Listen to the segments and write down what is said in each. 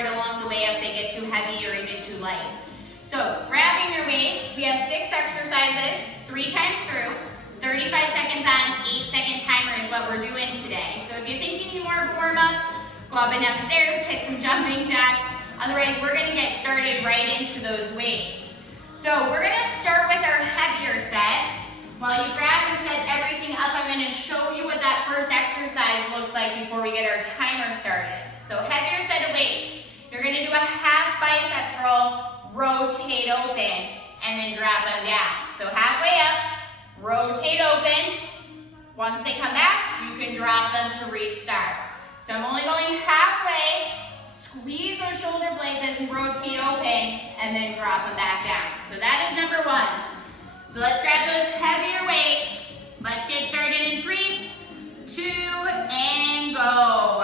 it along the way if they get too heavy or even too light. So grabbing your weights, we have 6 exercises, 3 times through, 35 seconds on, 8-second timer is what we're doing today. So if you think you need more of a warm up, go up and down the stairs, hit some jumping jacks. Otherwise, we're gonna get started right into those weights. So we're gonna start with our heavier set. While you grab and set everything up, I'm gonna show you what that first exercise looks like before we get our timer started. So heavier set of weights. You're gonna do a half bicep curl, rotate open, and then drop them down. So halfway up, rotate open. Once they come back, you can drop them to restart. So I'm only going halfway. Squeeze those shoulder blades as you rotate open, and then drop them back down. So that is number 1. So let's grab those heavier weights. Let's get started in 3, 2, and go.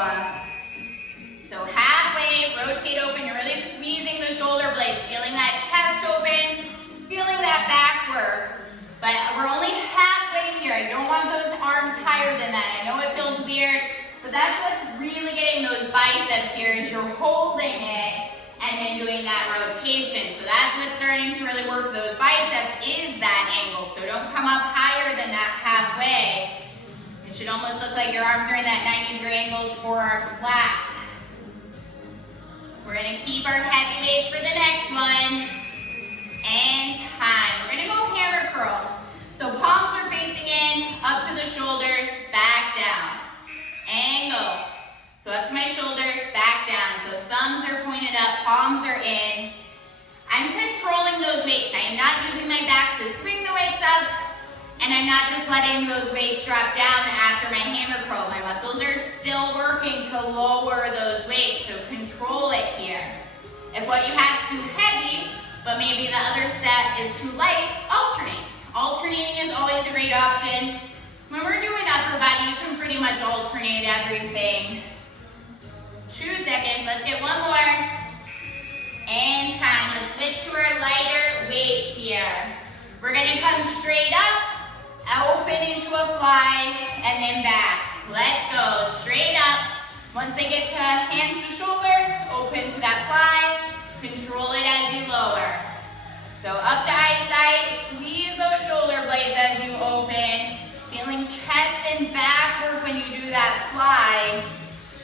So halfway, rotate open. You're really squeezing the shoulder blades, feeling that chest open, feeling that back work. But we're only halfway here. I don't want those arms higher than that. I know it feels weird, but that's what's really getting those biceps here is you're holding it and then doing that rotation. So that's what's starting to really work those biceps is that angle. So don't come up higher than that halfway. It should almost look like your arms are in that 90-degree angles, forearms flat. We're gonna keep our heavy weights for the next one. And time. We're gonna go hammer curls. So palms are facing in, up to the shoulders, back down. And go. So up to my shoulders, back down. So thumbs are pointed up, palms are in. I'm controlling those weights. I am not using my back to swing the weights up, and I'm not just letting those weights drop down after my hammer curl. My muscles are still working to lower those weights, so control it here. If what you have is too heavy, but maybe the other set is too light, alternate. Alternating is always a great option. When we're doing upper body, you can pretty much alternate everything. 2 seconds, let's get one more. And time, let's switch to our lighter weights here. We're gonna come straight up, open into a fly, and then back. Let's go, straight up. Once they get to hands to shoulders, open to that fly, control it as you lower. So up to eyesight, squeeze those shoulder blades as you open. Feeling chest and back work when you do that fly.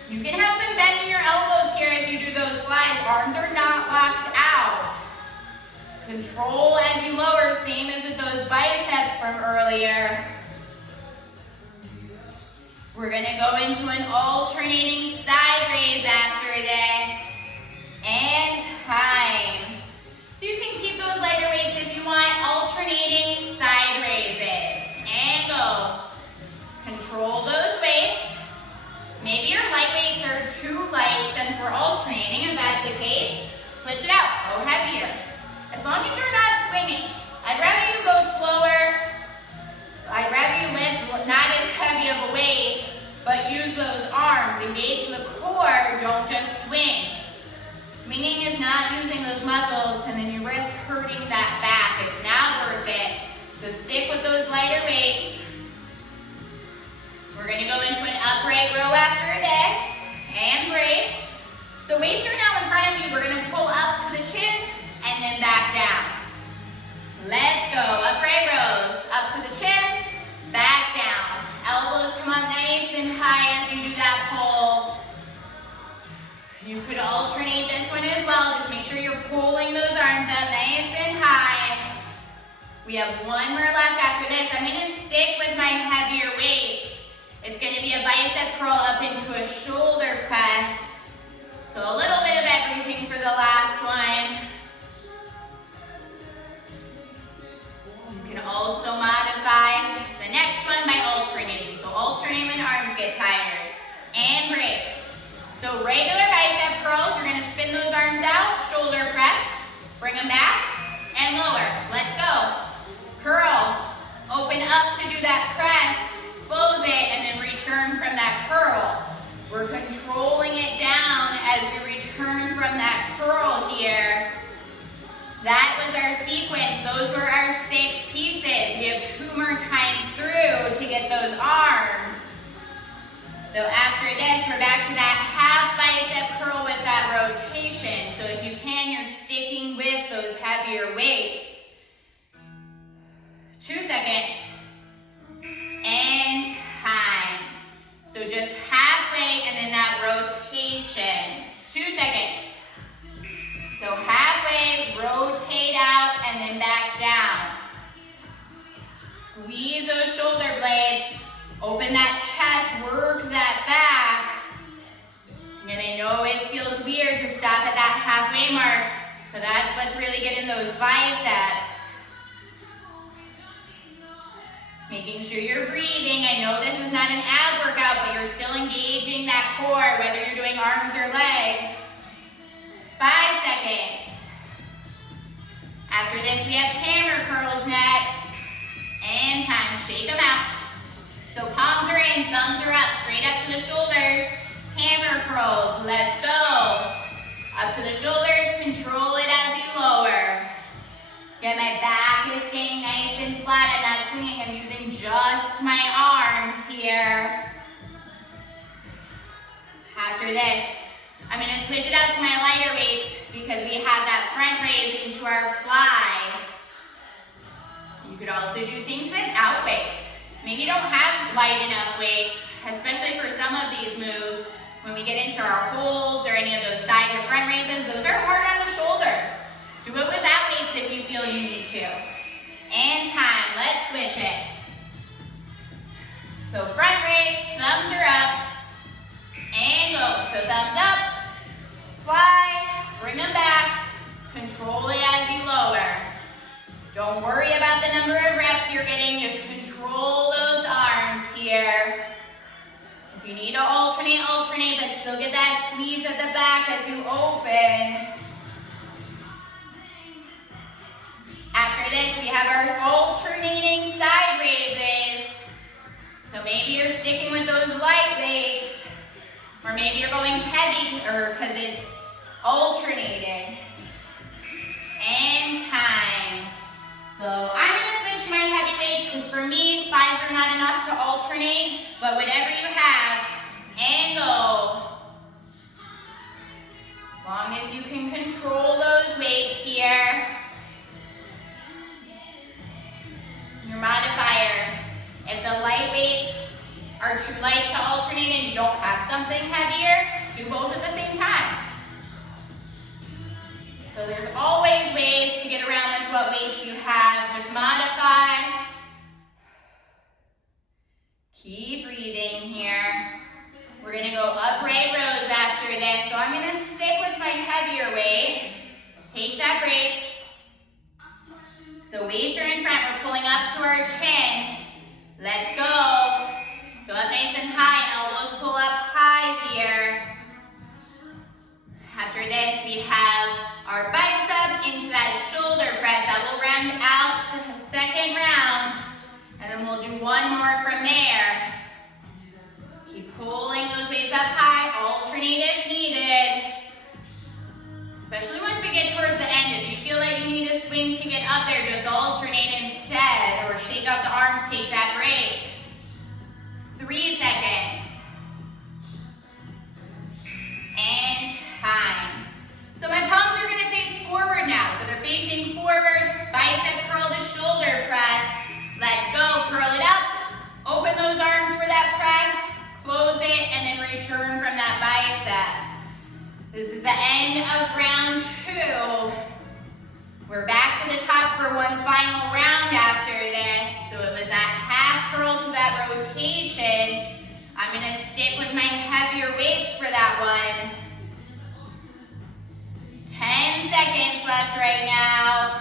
You can have some bend in your elbows here as you do those flies. Arms are not locked out. Control as you lower, same as with those biceps from earlier. We're gonna go into an alternating side raise after this. And time. So you can keep those lighter weights if you want, alternating side raises. And go. Control those weights. Maybe your light weights are too light since we're alternating. If that's the case, switch it out. Go heavier. As long as you're not swinging. I'd rather you go slower. I'd rather you lift not as heavy of a weight, but use those arms. Engage the core. Don't just swing. Swinging is not using those muscles, and then you risk hurting that back. It's not worth it. So stick with those lighter weights. We're gonna go into an upright row after this, and break. So weights are now in front of you. We're gonna pull up to the chin, and then back down. Let's go, upright rows. Up to the chin, back down. Elbows come up nice and high as you do that pull. You could alternate this one as well. Just make sure you're pulling those arms up nice and high. We have one more left after this. I'm gonna stick with my heavier weights. It's gonna be a bicep curl up into a shoulder press. So a little bit of everything for the last one. You can also modify the next one by alternating. So alternate when arms get tired. And break. So regular bicep curl, you're gonna spin those arms out, shoulder press, bring them back, and lower. Let's go. Curl, open up to do that press, close it, and then return from that curl. We're controlling it down as we return from that curl here. That was our sequence. Those were our 6 pieces. We have 2 more times through to get those arms. So after this, we're back to that half bicep curl with that that rotation. So if you can, you're sticking with those heavier weights. 2 seconds. And time. So just halfway and then that rotation. 2 seconds. So halfway, rotate out, and then back down. Squeeze those shoulder blades. Open that chest, work that back. And I know it feels weird to stop at that halfway mark, but that's what's really getting those biceps. Making sure you're breathing. I know this is not an ab workout, but you're still engaging that core, whether you're doing arms or legs. 5 seconds. After this, we have hammer curls next. And time, shake them out. So palms are in, thumbs are up, straight up to the shoulders. Hammer curls, let's go. Up to the shoulders, control it as you lower. Get my back is staying nice and flat. I'm not swinging, I'm using just my arms here. After this, I'm gonna switch it out to my lighter weights because we have that front raise into our fly. You could also do things without weights. Maybe you don't have light enough weights, especially for some of these moves. When we get into our holds or any of those side or front raises, those are hard on the shoulders. Do it without weights if you feel you need to. And time, let's switch it. So front raise, thumbs are up, and go. So thumbs up, fly, bring them back, control it as you lower. Don't worry about the number of reps you're getting, just control those arms here. If you need to alternate, but still get that squeeze at the back as you open. After this, we have our alternating side raises. So maybe you're sticking with those light weights, or maybe you're going heavy because it's alternating. And time. So I'm gonna switch my heavy weights because for me, 5s are not enough to alternate, but whatever you have, and go. As long as you can control those weights here. Your modifier. If the light weights are too light to alternate and you don't have something heavier, do both at the same time. So there's always ways to get around with what weights you have. Just modify. Keep breathing here. We're gonna go upright rows after this. So I'm gonna stick with my heavier weight. Take that break. So weights are in front, we're pulling up to our chin. Let's go. So up nice and high, elbows pull up high here. After this, we have our bicep into that shoulder press. That will round out to the second round. And then we'll do one more from there. Keep pulling those weights up high, alternate if needed. Especially once we get towards the end, if you feel like you need a swing to get up there, just alternate instead, or shake out the arms, take that break. 3 seconds. And time. So my palms are gonna face forward now. So they're facing forward, bicep curl to shoulder press. Let's go, curl it up, open those arms for that press, close it, and then return from that bicep. This is the end of round 2. We're back to the top for one final round after this. So it was that half curl to that rotation. I'm gonna stick with my heavier weights for that one. 10 seconds left right now.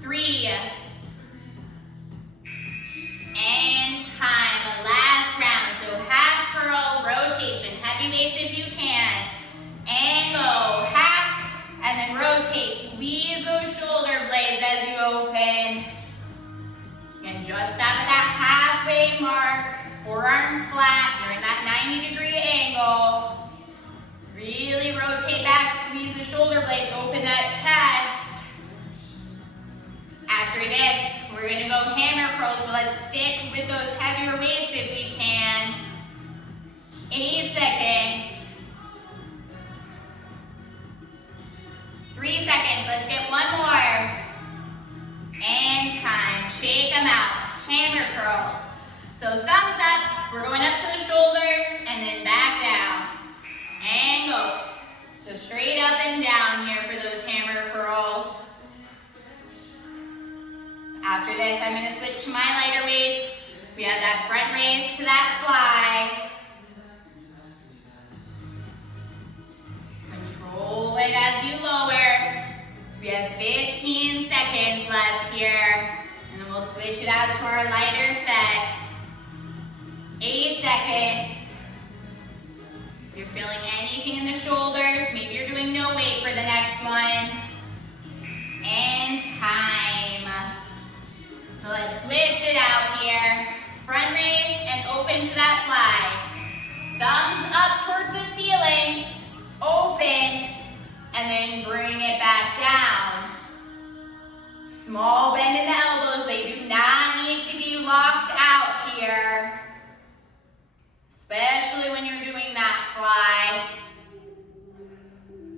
3. And time, last round. So half curl, rotation, heavy weights if you can. And go, half, and then rotate. Squeeze those shoulder blades as you open. And just stop at that halfway mark. Forearms flat, you're in that 90-degree angle. Really rotate back, squeeze the shoulder blades, open that chest. After this, we're gonna go hammer curls, so let's stick with those heavier weights if we can. 8 seconds. 3 seconds. Let's get one more. And time. Shake them out. Hammer curls. So thumbs up. We're going up to the shoulders and then back down. And go. So straight up and down here for those hammer curls. After this, I'm going to switch to my lighter weight. We have that front raise to that fly. Control it as you lower. We have 15 seconds left here. And then we'll switch it out to our lighter set. 8 seconds. If you're feeling anything in the shoulders, maybe you're doing no weight for the next one. And time. So let's switch it out here. Front raise and open to that fly. Thumbs up towards the ceiling. Open. And then bring it back down. Small bend in the elbows. They do not need to be locked out here. Especially when you're doing that fly.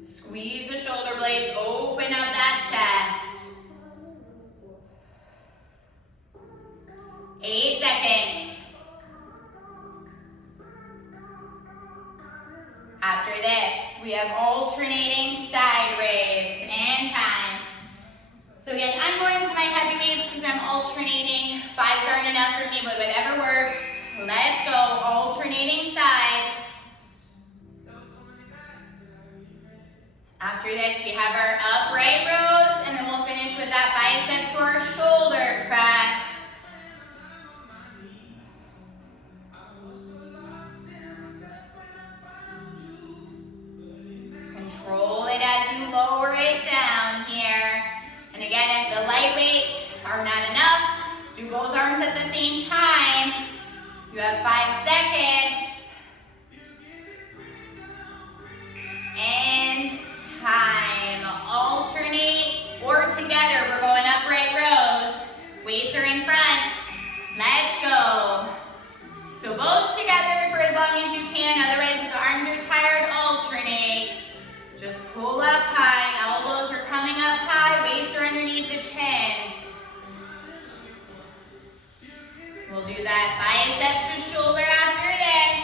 Squeeze the shoulder blades. Open up that chest. 8 seconds. After this, we have alternating side raise and time. So again, I'm going to my heavy weights because I'm alternating. 5s aren't enough for me, but whatever works. Let's go, alternating side. After this, we have our upright rows, and then we'll finish with that bicep to our shoulder press. Control it as you lower it down here. And again, if the light weights are not enough, do both arms at the same time. You have 5 seconds. And time. Alternate or together. We're going upright rows. Weights are in front. Let's go. So both together for as long as you can. Otherwise, if the arms are tired, alternate. Just pull up high. Elbows are coming up high. Weights are underneath the chin. We'll do that bicep to shoulder after this.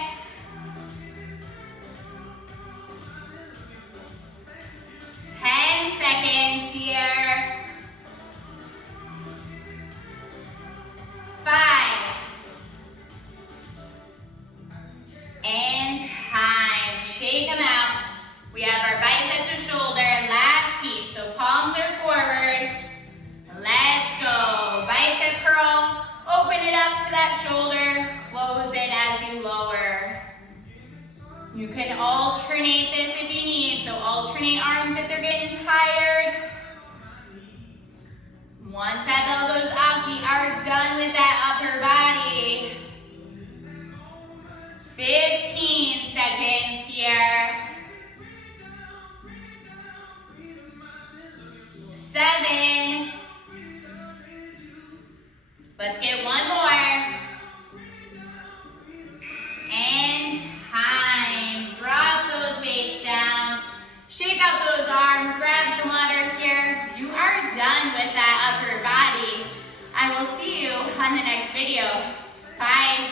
10 seconds here. 5. And time. Shake them out. We have our bicep to shoulder, last piece. So palms are forward. Let's go. Bicep curl. Open it up to that shoulder. Close it as you lower. You can alternate this if you need. So alternate arms if they're getting tired. Once that bell goes up, we are done with that upper body. 15 seconds here. 7. Let's get one more. And time. Drop those weights down. Shake out those arms. Grab some water here. You are done with that upper body. I will see you on the next video. Bye.